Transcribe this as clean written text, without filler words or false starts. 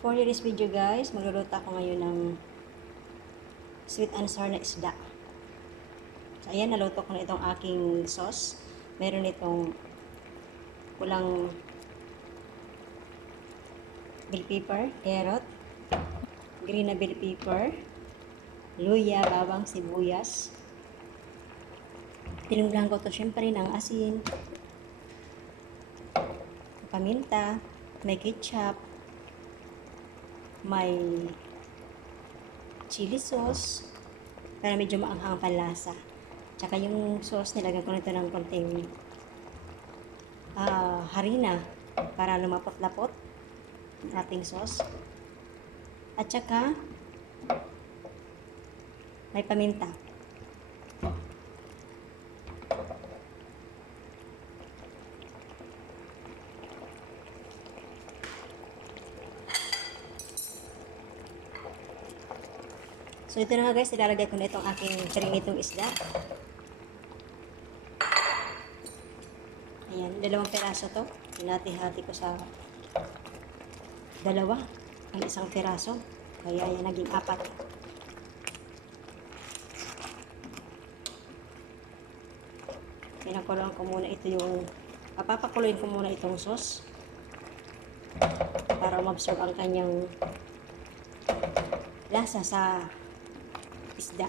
For this video guys, magluluto ako ngayon ng sweet and sour na isda. So ayan, naluto ko na itong aking sauce. Meron itong pulang bell pepper, carrot, green na bell pepper, luya, bawang, sibuyas. Tinumblan ko to syempre ng asin, paminta, may ketchup, may chili sauce para medyo maanghang panlasa. Tsaka yung sauce, nilagyan ko nito ng konting harina para lumapot-lapot ang ating sauce. At tsaka may paminta. So ito na nga guys, ilalagay ko na itong aking chirinitong isda. Ayan, 2 peraso to. Hinati-hati ko sa dalawa ang 1 peraso. Kaya ayan, naging 4. Pinakuloan ko muna ito yung, papakuloyin ko muna itong sauce para umabsorb ang kanyang lasa sa isda.